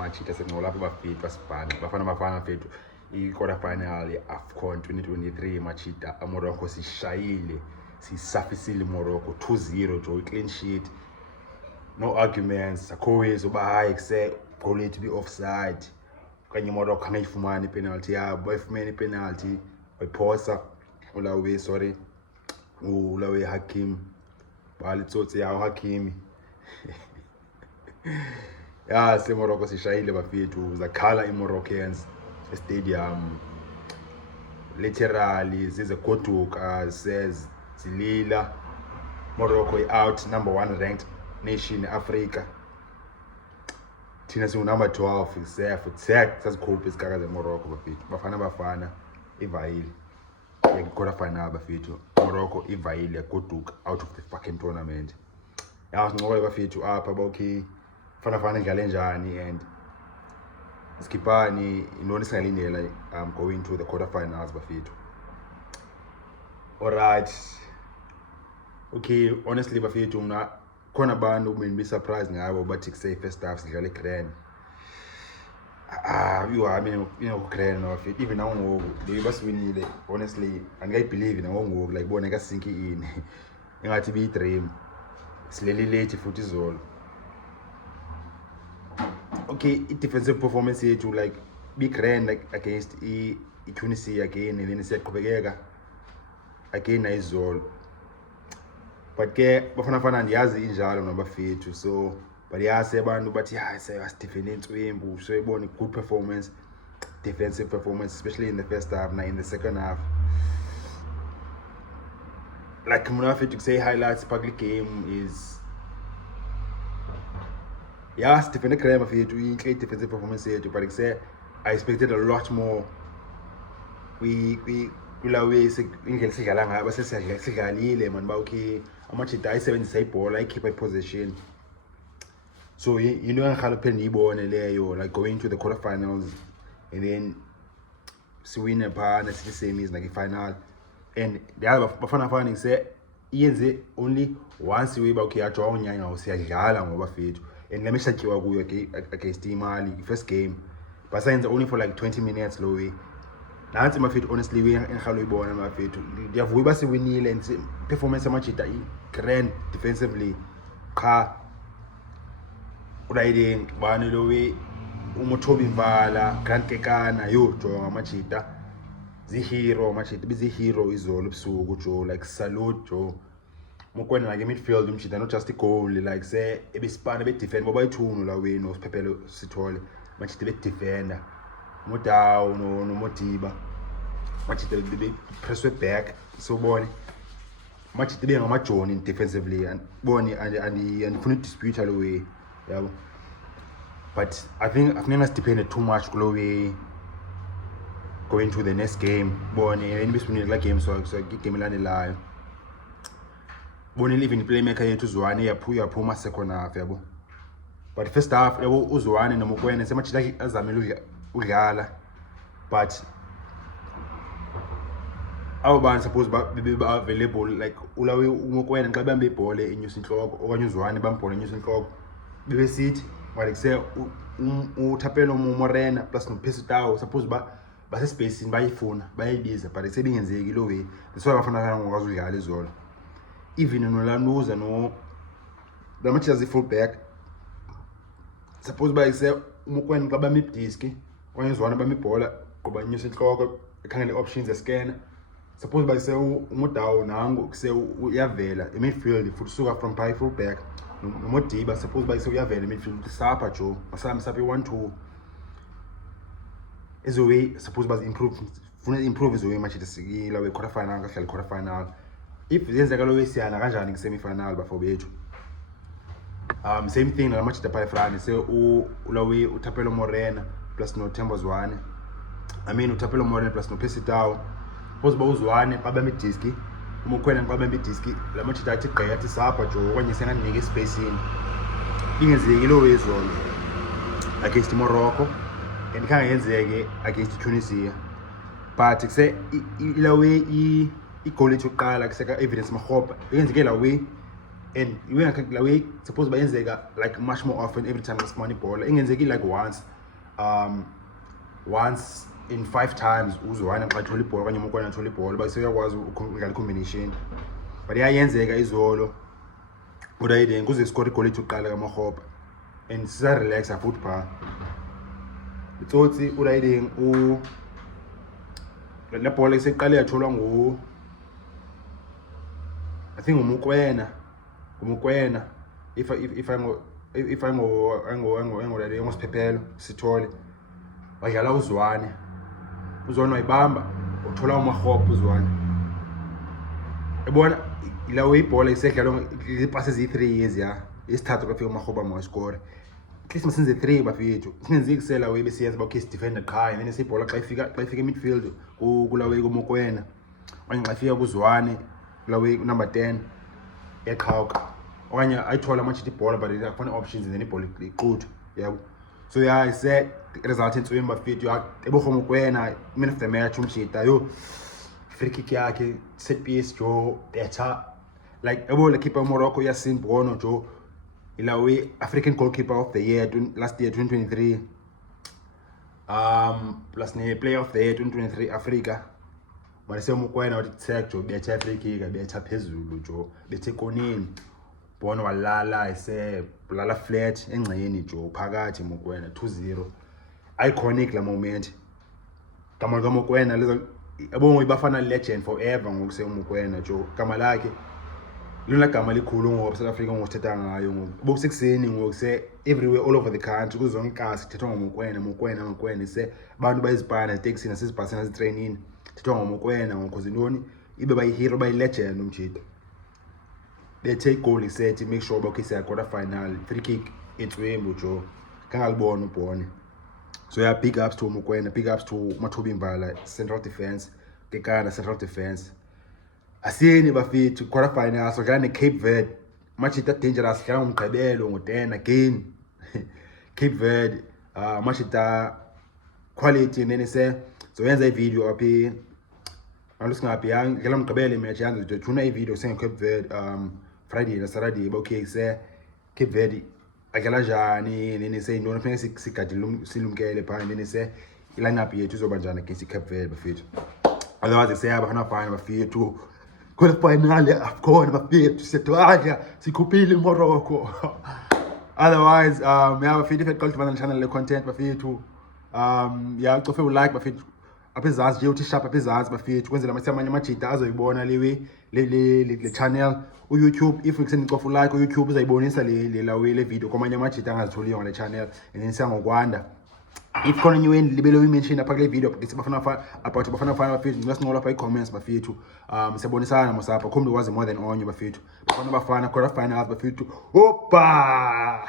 machita senqola lapho bafika basibhana Bafana Bafana fethu i-quarterfinal ye-AFCON 2023 machita Morocco sishayile sisafisile Morocco 2-0 jo clean sheet no arguments akhowezo uba hayi kuse goal lethu be-offside kanye Morocco angayifumani penalty yabo bayifumene penalty bayiphosa ulawe Hakim balitsotsi yawo Hakimi ya se Morocco sishayile bafethu zakhala i-Moroccans stadium literally zizegoduka says zilila Morocco out number 1 ranked nation Africa thina singu number 12 safe sazikhupha isikaka zeMorocco bafethu Bafana Bafana ivayile quarterfinal bafethu Morocco ivayile yagoduka out of the fucking tournament sinqola bafethu apha okay Bafana idlale njani and Skipani intoni singalindela going to the quarterfinals bafethu. Alright, okay, honestly bafethu mna khona abantu be surprised ngabo bathi kuse first half sidlale grand grand bafethu even now ngoku basiwinile honestly andikayibelieve nangoku like bona kasinki in engathi be dream sileli late futhi izolo. Okay, defensive performance yethu like big grand like against Tunisia again and then siyaqhubekeka again nayizolo but ke Bafana ndiyazi injalo nabafethu so but yase abantu bathi sayasdefend entswembu so ibona good performance defensive performance especially in the first half na in the second half like mna fethu to say highlights public game is yes, defend the crime of it, we include defensive performance here, but like say, I expected a lot more. We always okay, how much it dies 7 ball, I keep my position. So you know how to like going to the quarterfinals and then to win a part, it's the same as like a final. And the other Bafana say only once we okay, I draw on you say and let me shake you against Mali first game but signs only for like 20 minutes low way now my feet honestly we in how we born my feet they have we basi winile and performance much it grand defensively cha riding bani lo way umothobi mvala grand kekana yo jonga machita zihero machita bizihero izolo ebusuku jo like salute jo Mokoena like midfield umshita not just a goal like say ebisipana be defend ngoba ithunu la wenu siphephelo sithole machita be defender mo down no Modiba machita be press back so bone machita be ngamajoni defensively and bone and funa dispute all the way yabo but I think I've never depended too much kulo way going to the next game bone and bisipuni la game so game landelayo bonile even playmaker yethu Zwane yaphuma second half yabo but first half yabo uZwane noMokoena semachita azamile udlala but awubani suppose be available like ulawe uMokoena xa bambe ibhola enyusa inhloko okanye uZwane bambhola enyusa inhloko bebe sithi like say uThapelo Morena plus noPesitawo suppose base space bayifuna bayibiza but sebingenzeki lo way that's why Bafana ngokwazi udlala izolo even Nolanuza no the match as a full back suppose by say Mokoena xa bami disk okanye uZwane bami ibhola ngoba nyusa inhloko ekhangela options escan suppose by say uModawo nangu kuse uyavela midfield futhi suka from by full back noModiba suppose by say uyavela midfield sapha jo masami saphe 1-2 is a way suppose by improve is a way match isikila we quarterfinal kahlala quarterfinal if zenzeka lo wesiyana kanjani semi-final bafowethu same thing la match tapha France se ulawe uThapelo Morena plus no Zwane uThapelo Morena plus no Pesitawo pose ba uZwane babambe disk uMokoena babambe disk la match tathi gqeya athi sapha jo okanye senganike space in ingenzeki lo wezolo against Morocco and kanga yenzeke against Tunisia but kuse ilawe igoal ethi uqala kuseka Evidence Makgopa yenzeke la way and la way suppose bayenzeka like much more often every time ngesimane ibhola ingenzeki like once in 5 times uzwana xa thola ibhola kanye Mokoena thola ibhola baseyakwazi ukudlala combination but iyayenzeka izolo udayideng kuze score igoli ethi kaMakgopa and sisa relax futhi pha itsotsi udayideng la bhola iseqale yatholwa I think Mokoena if I ngosiphephelo sithole wadlala uzwane wayibamba uthola uMakgopa uzwane ebona la way ibhola isedlalwa ipasses 3 years ya isithathu kwafika uMakgopa score at least masenze 3 bafethu singenzi kusela way besiyenza ba case defender qha and then isibhola xa ifika midfield kula way kuMokoena okanye xa ifika kuzwane kula way number 10 eqhawuka okanye ayithola manje ibhola but akufana options and then ibhola iquthu yabo so yeah I said result entsweni bafethu Teboho Mokoena man of the match umshita yo free kick yakhe set piece jo better like ebo the keeper Morocco Yasin Bono jo ilawe African goalkeeper of the year last year 2023 plus ne player of the year 2023 Africa Marcel Mokoena wathi tag jo better free kick better phezulu jo bethe konini Bono walala lala flat engceni jo phakathi Mokoena 2-0 iconic la moment gama ka Mokoena lezo yabo Bafana legend forever ngokuse Mokoena jo gama lakhe lona gama likhulu ngoba South Africa ngothetha ngayo ngoba kusekuseni ngokuse everywhere all over the country kuzonke inkasi kuthethwa ngoMokoena ise abantu bayizibhana taxi nasizibhasi nazitrainini kuthethwa ngoMokoena because intoni ibe bayihero bayilegend umjito bethe goal isethi make sure bakhe quarter final free kick etswembu jo kangalibona ubone so yeah big ups to Mokoena, big ups to Mathubi Mbala central defense Kekana central defense asiyeni bafethu quarter final so dlala Cape Verde match that dangerous dlala ngomgqibelo ngo10 again Cape Verde match that quality nene se so yenza ivideo aphi alusingaphi dlala ngomgqibelo match yanzu tuna ivideo senga Cape Verde Friday na Saturday okay se Cape Verde akela njani nene se intona fanele sigadile silumkele pha nene se ilineup yethu izoba njani against Cape Verde bafethu otherwise siyaba hana fine bafethu quarterfinal AFCON bafethu setwadla sikhuphile Morocco otherwise yeah bafethu if cultivate channel le content bafethu yeah ucofe ulike bafethu aphezazi nje uthi sharp aphezazi bafethu kwenzela amanye amajita azoyibona le channel YouTube if ukuseni ucofe ulike YouTube uzayibonisa le video kwamanye amajita angazitholiyo ngale channel and then siyangokwanda if khona new libelo mention apha kule video ngithi about Bafana Bafana bafethu ngiyasinqola lapha i-comments bafethu siyabonisana mosapha khombe wazi more than onye bafethu Bafana Bafana quarter finals bafethu hoppa